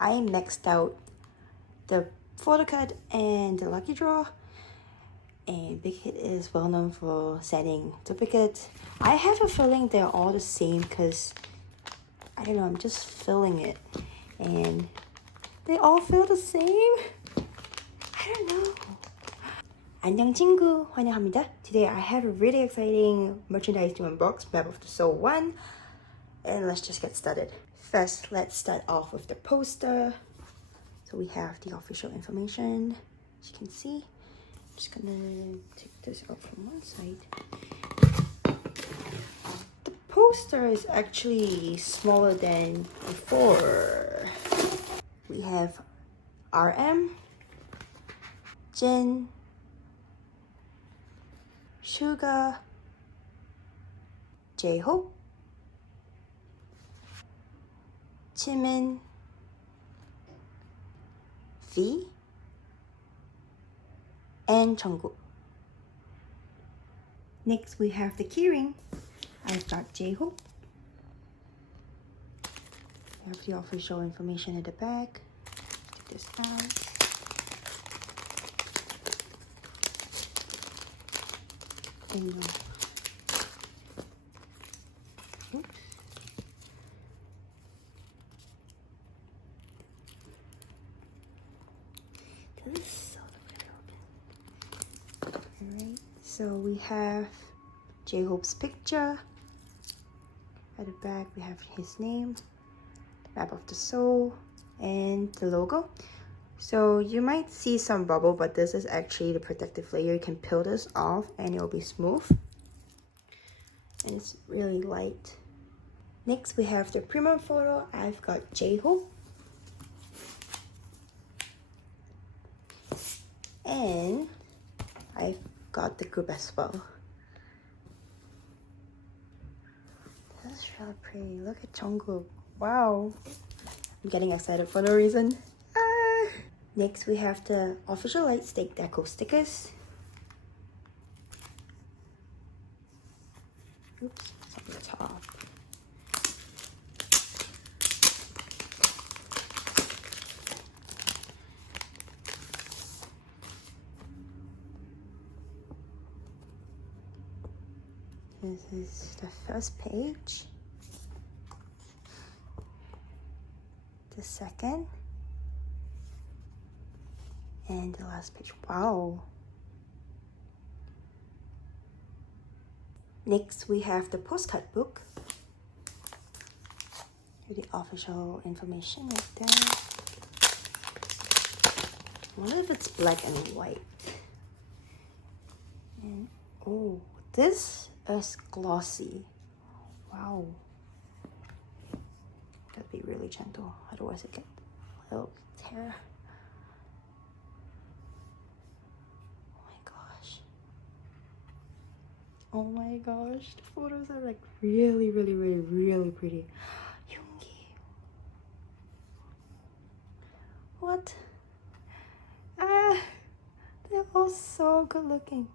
I maxed out the Photocard and the Lucky Draw. And Big Hit is well known for setting duplicates. I have a feeling they're all the same because, I don't know, I'm just feeling it. And they all feel the same? I don't know. 안녕 친구, 환영합니다. Today I have a really exciting merchandise to unbox, Map of the Soul 1. And let's just get started. First, let's start off with the poster. So we have the official information, as you can see. I'm just gonna take this out from one side. The poster is actually smaller than before. We have RM, Jin, Suga, J-Hope, Jimin, V, and Jungkook. Next we have the keyring. I've got J-Hope. We have the official information at the back. Take this out. And oops. This is so open. Alright, so we have J-Hope's picture. At the back we have his name, the map of the soul, and the logo. So you might see some bubble, but this is actually the protective layer. You can peel this off and it will be smooth. And it's really light. Next we have the premium photo. I've got J-Hope. And I've got the group as well. This is really pretty. Look at Jungkook. Wow. I'm getting excited for no reason. Next we have the official light stick Deco stickers. Oops, it's on the top. This is the first page. The second. And the last page. Wow. Next we have the postcard book. The official information right there. I wonder if it's black and white. And oh, this is glossy. Wow. Gotta be really gentle, otherwise it gets a little tear. Oh my gosh, the photos are like really pretty. Yoongi. What? They're all so good looking.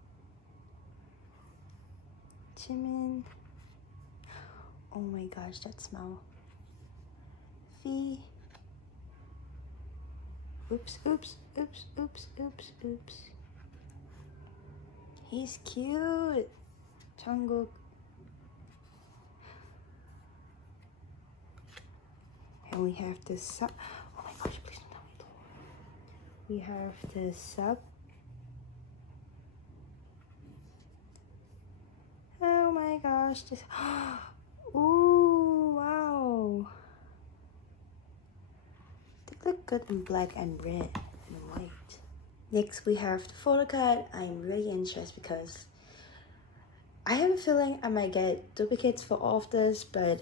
Jimin. Oh my gosh, that smile. V. Oops. He's cute. Jungkook. And we have the sub. Oh my gosh, please don't tell me. We have the sub. Oh my gosh, this. Ooh, wow. They look good in black and red and white. Next we have the Photocard. I'm really anxious because I have a feeling I might get duplicates for all of this, but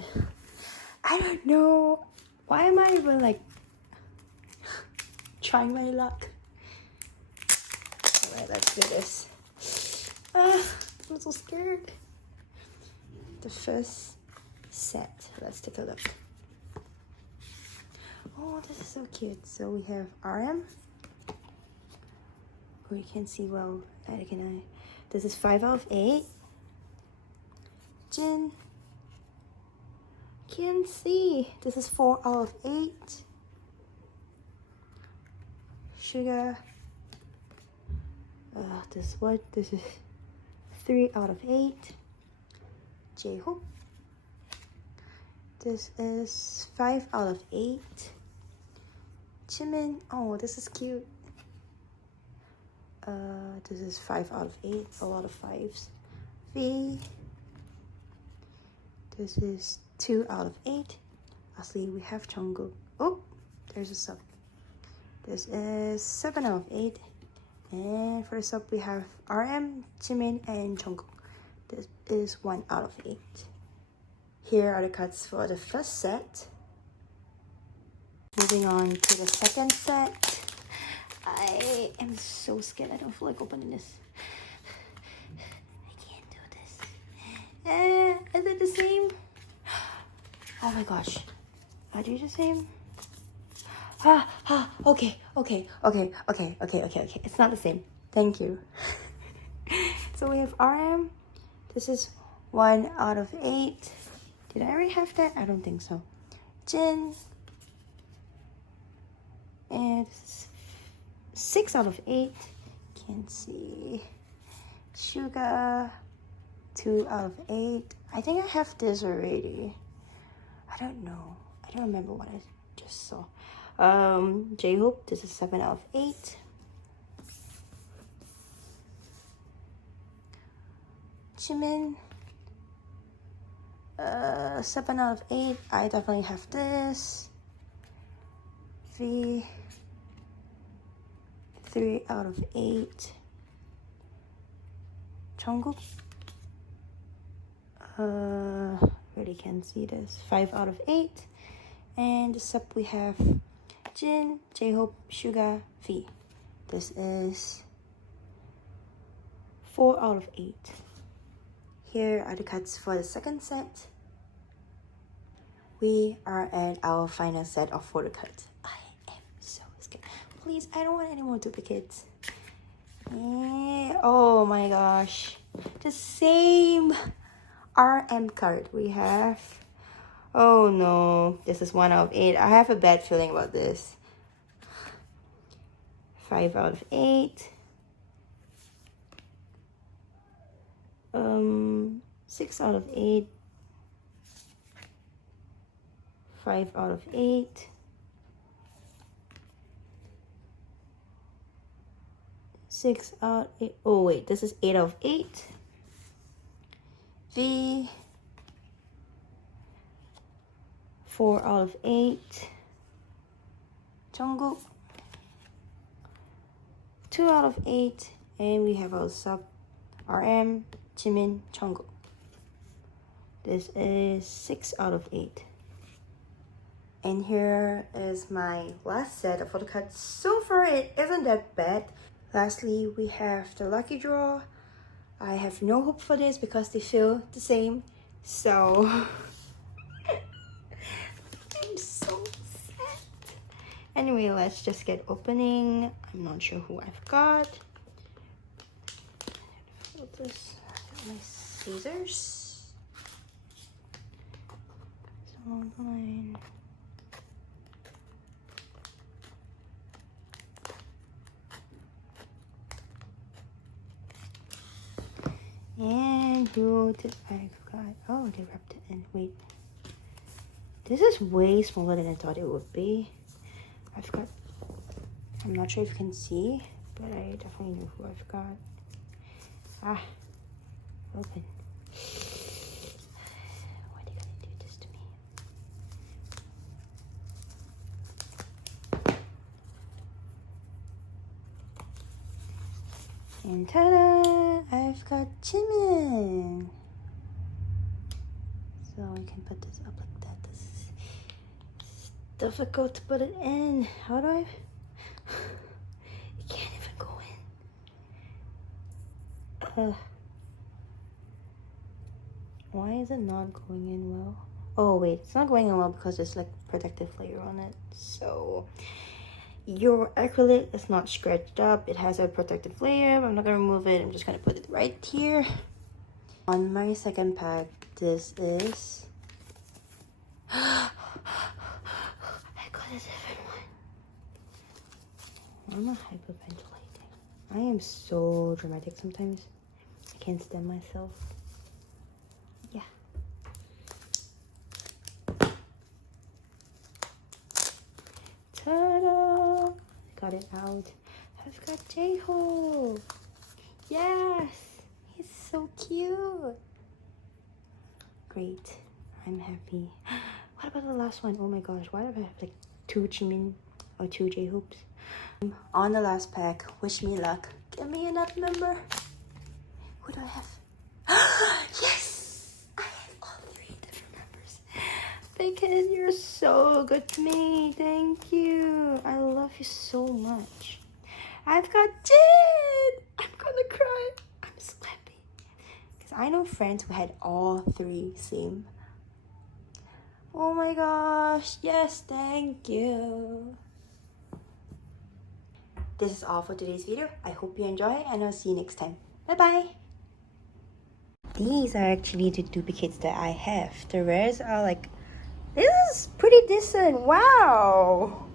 I don't know. Why am I even like trying my luck? Alright, let's do this. I'm so scared. The first set. Let's take a look. Oh, this is so cute. So we have RM. Oh, you can see well. This is 5 out of 8. Jin. Can see. This is 4 out of 8. Sugar. This is 3 out of 8. J-Hope. This is 5 out of 8. Jimin. Oh, this is cute. This is 5 out of 8. A lot of 5s. V. This is 2 out of 8. Lastly, we have Jungkook. Oh, there's a sub. This is 7 out of 8. And for the sub, we have RM, Jimin, and Jungkook. This is 1 out of 8. Here are the cuts for the first set. Moving on to the second set. I am so scared. I don't feel like opening this. I can't do this. Is it the same? Oh my gosh. Are they the same? Okay. It's not the same. Thank you. So we have RM. This is 1 out of 8. Did I already have that? I don't think so. Jin. And this is 6 out of 8. Can't see. Sugar. 2 out of 8. I think I have this already. I don't know. I don't remember what I just saw. J-Hope. This is 7 out of 8. Jimin. 7 out of 8. I definitely have this. V. 3 out of 8. Jungkook. Really can't see this. 5 out of 8. And the sub we have Jin, J-Hope, Suga, V. This is 4 out of 8. Here are the cuts for the second set. We are at our final set of Photocard. I am so scared. Please, I don't want any more duplicates. Oh my gosh. The same RM card we have. Oh no, this is 1 out of 8. I have a bad feeling about this. 5 out of 8. 6 out of 8. 5 out of 8. 6 out of 8. Oh wait, this is 8 out of 8. V. 4 out of 8. Jungkook. 2 out of 8. And we have our sub RM, Jimin, Jungkook. This is 6 out of 8. And here is my last set of Photocard. So far, it isn't that bad. Lastly, we have the lucky draw. I have no hope for this because they feel the same. So I'm so sad. Anyway, let's just get opening. I'm not sure who I've got. This, my scissors. Line. And who did I got? Oh, they wrapped it in. Wait, this is way smaller than I thought it would be. I've got. I'm not sure if you can see, but I definitely know who I've got. Ah, open. Why are they gonna do this to me? And ta-da! I've got Jimin. So I can put this up like that. This is difficult to put it in. How do I? It can't even go in. Why is it not going in well? Oh wait, it's not going in well because there's like protective layer on it. So your acrylic is not scratched up. It has a protective layer. I'm not gonna remove it. I'm just gonna put it right here. On my second pack, this is I got a different I'm not hyperventilating. I am so dramatic sometimes. I can't stand myself. Yeah. Ta-da! Got it out. I've got J-Hope. Yes! He's so cute. Great. I'm happy. What about the last one? Oh my gosh, why do I have like 2 Jimin or 2 J-Hopes? On the last pack, wish me luck. Give me another number. Who do I have? Yes! I have all 3 different numbers. Bacon, you're so good to me. Thank you. I love you so much. I've got Jin! I'm gonna cry. I'm so happy. Because I know friends who had all 3 same. Oh my gosh. Yes, thank you. This is all for today's video. I hope you enjoy and I'll see you next time. Bye bye. These are actually the duplicates that I have. The rest are like, this is pretty decent. Wow.